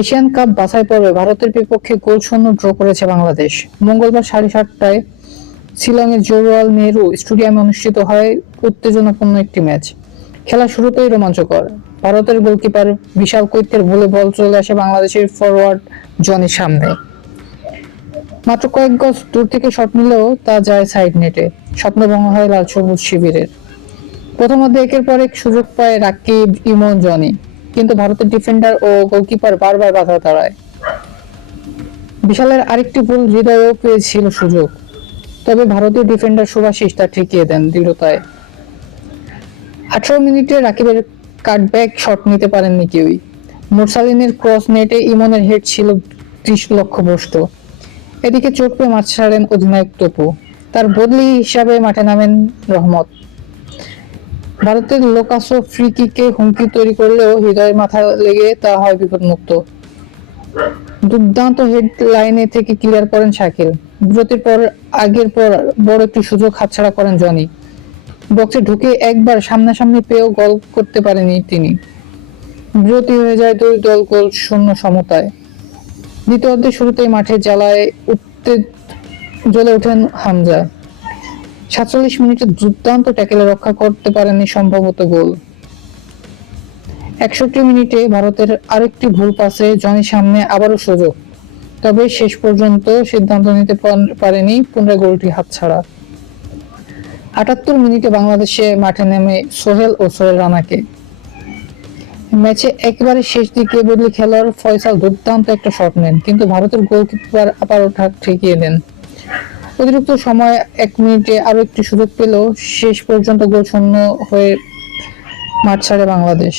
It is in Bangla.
এশিয়ান কাপ বাছাই পর্বে ভারতের বিপক্ষে গোলশূন্য ড্র করেছে বাংলাদেশ। মঙ্গলবার 7:30টায় শিলংয়ের জওহরলাল নেহরু স্টেডিয়ামে অনুষ্ঠিত হয় উত্তেজনাপূর্ণ একটি ম্যাচ। খেলা শুরুতেই রোমাঞ্চকর। ভারতের গোলকিপার বিশাল কৈত্যের ভুলে বল চলে আসে বাংলাদেশের ফরওয়ার্ড জনির সামনে। মাত্র কয়েক গজ দূর থেকে শট নিলেও তা যায় সাইড নেটে। স্বপ্নভঙ্গ হয় লাল সবুজ শিবিরের। প্রথমার্ধে একের পর এক সুযোগ পায় রাকিব, ইমন, জনি, কিন্তু ভারতের ডিফেন্ডার ও গোলকিপার বারবার বাধা দাঁড়ায়। বিশালের আরেকটি ভুল হৃদয়েও পেয়েছিল সুযোগ, তবে ভারতীয় ডিফেন্ডার সুভাশিস তা ঠেকিয়ে দেন দৃঢ়তায়। 18 মিনিটে রাকিবের কাটব্যাক শট নিতে পারেননি কেউই। মুরসালিনের ক্রস নেটে ইমনের হেড ছিল লক্ষ্যভ্রষ্ট। এদিকে চোখ পেয়ে মাঠ ছাড়েন অধিনায়ক তপু। তার বদলি হিসাবে মাঠে নামেন রহমত। ভারতের লোকাসো ফ্রি কিকে হুমকি তৈরি করলেও হৃদয়ের মাথা লেগে তা হয় বিপদমুক্ত। দুর্দান্ত হেড লাইনে থেকে ক্লিয়ার করেন শাকিল। বিরতির পর আগের পর বড় একটি সুযোগ হাতছাড়া করেন জনি। বক্সে ঢুকে একবার সামনাসামনি পেয়েও গোল করতে পারেনি তিনি। বিরতি হয়ে যায় দুই দল গোল শূন্য সমতায়। দ্বিতীয়ার্ধের শুরুতেই মাঠে জ্বলে ওঠেন হামজা। 47 মিনিটে দুর্দান্ত ট্যাকেলে রক্ষা করতে পারেননি সম্ভবত গোল। 61 মিনিটে ভারতের আরেকটি ভুল পাসে জনির সামনে আবারও সুযোগ, তবে শেষ পর্যন্ত সিদ্ধান্ত নিতে পারেনি, পুনরায় গোলটি হাতছাড়া। 78 মিনিটে বাংলাদেশে মাঠে নেমে সোহেল ও সোহেল রানাকে। ম্যাচে একেবারে শেষ দিকে বদলি খেলোয়াড় ফয়সাল দুর্দান্ত একটা শট নেন, কিন্তু ভারতের গোলকিপার আবারও ঠেকিয়ে দেন। অতিরিক্ত সময় 1 মিনিটে আরো একটি সুযোগ পেলেও শেষ পর্যন্ত গোল শূন্য হয়ে মাঠ ছাড়ে বাংলাদেশ।